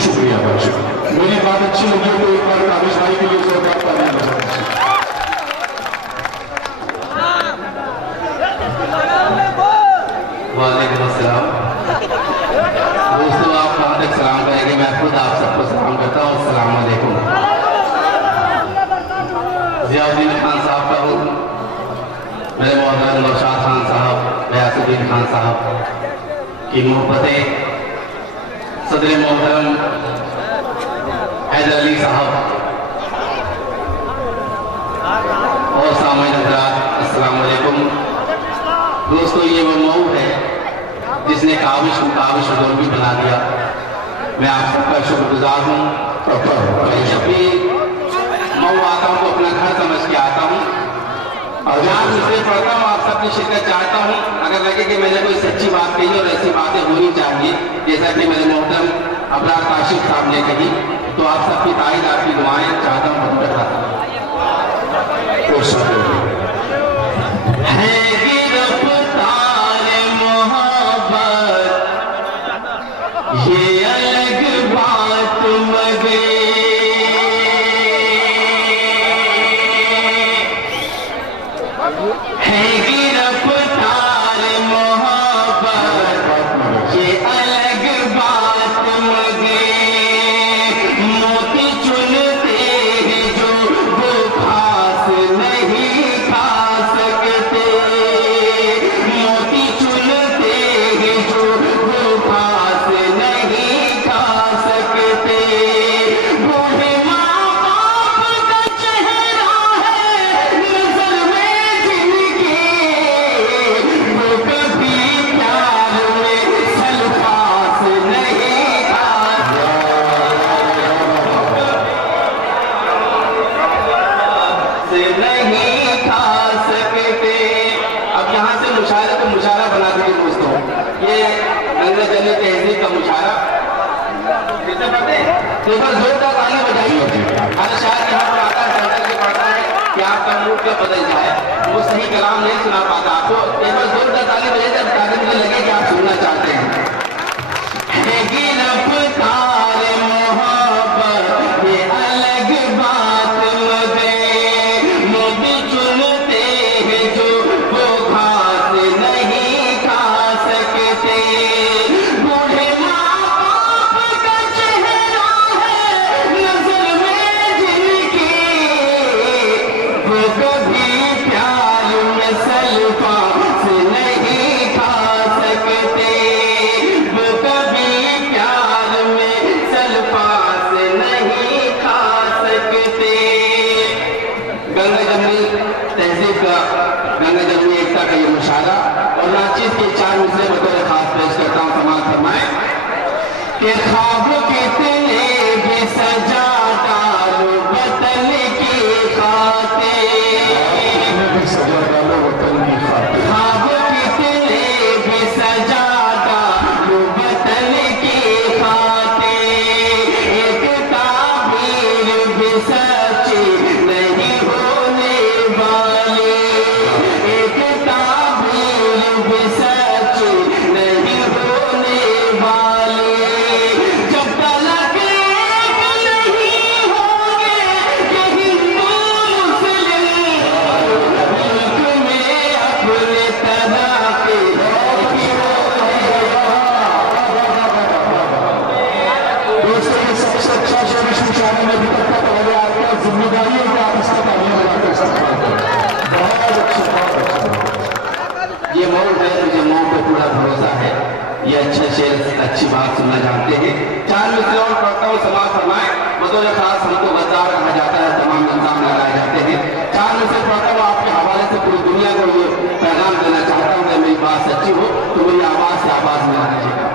شکریہ بہت شکریہ. میری بات اچھی لگی تو ایک بار کاوش بھائی کے لیے زوردار تالیاں بجائیں. وعلیکم السلام. دوستو آپ کہاں تک سلام کریں گے؟ میں خود آپ سب کو سلام کرتا ہوں. السلام علیکم. ضیاء الدین خان صاحب کا حکم، میرے محترم نوشاد خان صاحب، غیاث الدین خان صاحب کی محبتیں، صدر محترم حیدر علی صاحب اور سامعین حضرات السلام علیکم. دوستو یہ وہ مئو ہے جس نے کاوش کو کاوش بھی بنا دیا. میں آپ سب کا شکر گزار ہوں. میں جب بھی مئو آتا ہوں تو اپنا گھر سمجھ کے آتا ہوں اور جہاں دوسرے پڑھتا ہوں آپ سب کی شرکت چاہتا ہوں. اگر لگے کہ میں نے کوئی سچی بات کہی اور ایسی باتیں ہونی چاہیے جیسا کہ میرے محترم ابرار کاشف صاحب نے کہی تو آپ سب کی تائید آپ کی دعائیں چاہتا ہوں خود رکھتا ہوں. یہ الگ بات مگر ہے گرفتار محبت، یہ الگ بات مگر موتی چنتے ہیں جو وہ خاص نہیں کھا سکتے. موتی چنتے ہیں جو وہ خاص نہیں کھا سکتے. بوڑھے ماں باپ کا چہرہ ہے نظر میں جن کے، وہ کبھی پیار میں سلفاس نہیں کھاتے. نہیں کھا سکتے. اب یہاں سے مشاعرہ کو مشاعرہ بنا دیں دوستوں. یہ گنگا جمنی تہذیب کا مشاعرہ کتنے پڑھتے ہیں؟ ایک بار زوردار تالیاں بجائیے. ہر شاعر یہاں پر آتا ہے سنٹر کے پڑھتا ہے کہ آپ کا موڈ کب بدل جائے، وہ صحیح کلام نہیں سنا پاتا آپ کو. ایک بار زوردار تالیاں بجائیے تاکہ مجھے لگے کہ آپ سننا چاہتے ہیں. گرفتار محبت یہ الگ بات مگر موتی چنتے ہیں جو وہ خاص نہیں کھا سکتے. بوڑھے ماں باپ کا چہرہ ہے نظر میں جن کے، وہ کبھی پیار میں سلفاس نہیں کھا سکتے. وہ کبھی پیار میں سلفاس نہیں کھا سکتے. گنگا جمنی تہذیب کا، گنگا جمنی ایکتا کا یہ مشاعرہ اور ناچیز کے 4 مصرے بطور خاص پیش کرتا ہوں. سماعت فرمائیں کہ خواب کتنے بھی سجا ڈالو وطن کی خاطر. خواب کتنے بھی سجا ڈالو وطن کی خاطر. ایک تعبیر بھی سچی نہیں ہونے والی. ایک تعبیر بھی سچی نہیں ہونے والی. جب تلک ایک نہیں ہوں گے کہ ہندو مسلم، ملک میں اپنے طرح کے دوستوں یہ سب سے اچھا شعر اس مشاعرے میں ابھی تک کا پہلے آپ کا ذمہ داری ہے کہ آپ اس کا تالیاں بجا کر استقبال کریں. بہت اچھا بہت اچھا. یہ موڈ ہے، مجھے موڈ پہ پورا بھروسہ ہے. یہ اچھا شعر اچھی بات سننا جانتے ہیں. 4 مصرے اور پڑھتا ہوں. سماعت فرمائیں. بطور خاص ہم کو غدار کہا جاتا ہے، تمام الزام لگائے جاتے ہیں. 4 مصرے پڑھتا ہوں. آپ کے حوالے سے پوری دنیا کو یہ پیغام دینا چاہتا ہوں کہ میری بات سچی ہو تو میری آواز سے آواز ملا دیجیے گا.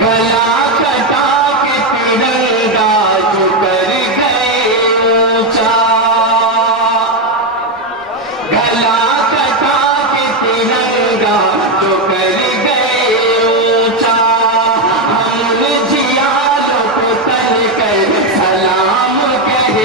گلا کٹا کے ترنگا جو کر گئے اونچا، گلا کٹا کے ترنگا جو کر گئے اونچا. ہم جیالوں کو تل کر سلام کہتے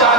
4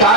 4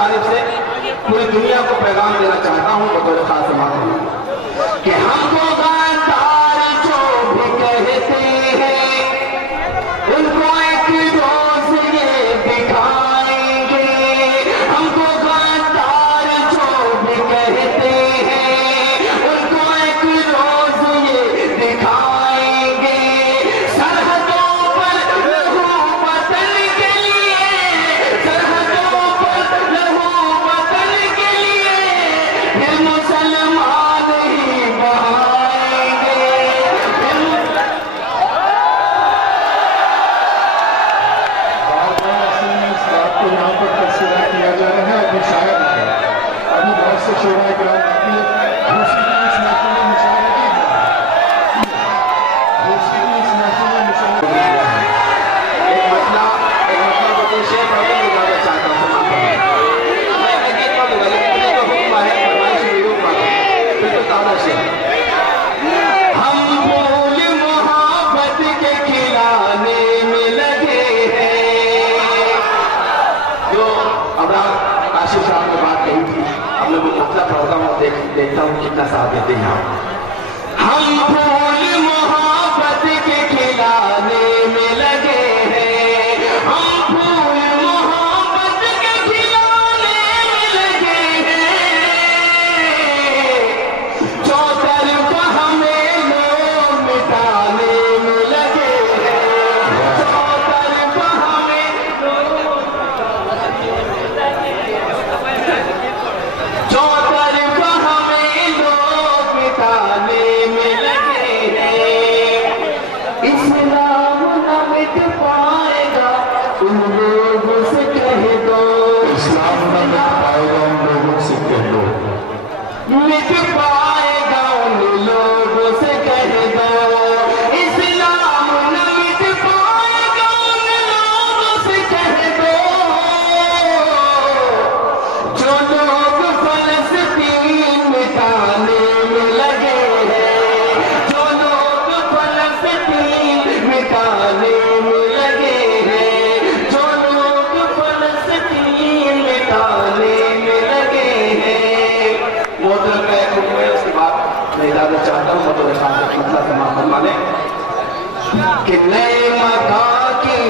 جانب سے پوری دنیا کو پیغام دینا چاہتا ہوں بطور خاص سماعت کہ ہم کو غدار جو بھی کہتے ہیں ان کو ایک روز یہ دکھائیں گے. ہم کو غدار جو بھی کہتے ہیں ان کو ایک روز یہ دکھائیں گے. سرحدوں پر لہو وطن کے لیے سرحدوں پر لہو وطن کے لیے پھر مسلمان ہی بہائیں گے. اس بات کو یہاں پر تذکرہ کیا جا رہا ہے. ابھی شاید ابھی بہت سے شعراء کرام آتی ہے موسیقی اس محفل میں مشاہدہ کی ہے. موسیقی اس محفل میں مشاہدہ کی ہے. ایک مسئلہ کو تو شیخ رحمت اجازت چاہتا ہوں میں حقیقت پر لگا لیکن مجھے تو حکم ہے فرمائش ویڈیو پر پھر تو تازہ شیخ ہم پھول محبت کے کھلانے میں لگے ہیں. جو ابرار کاشف صاحب نے بات کہی تھی اب میں وہ مطلب پڑھتا ہوں اور دیکھتا ہوں کتنا ساتھ دیتے ہیں. ہم پھول محبت کے کھلانے میں لگے ہیں. ہم پھول محبت کے کھلانے میں لگے ہیں. جو طرف ہمیں لوگ مٹانے میں لگے ہیں. جو طرف ہمیں جو طرف ہمیں لوگ مٹانے میں لگے ہیں. اسلام نہ مٹ پائے گا ان لوگوں سے کہہ دو. اسلام نہ مٹ پائے گا ان لوگوں سے کہہ دو. مٹ پائے گا ان لوگوں سے کہہ دو. اسلام نہ مٹ پائے گا ان لوگوں سے کہہ دو. جو لوگ فلسطین مٹانے میں لگے ہیں. جو لوگ فلسطین مٹانے میں لگے ہیں. جو لوگ فلسطین مٹانے میں لگے ہیں. محترم کا ایک حکم ہے اس کے بعد میں اجازت چاہتا ہوں بطور خاص مطلب تمام فرمانے کہ نئے مکان کی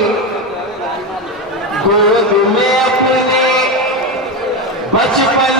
گود میں اپنے بچپن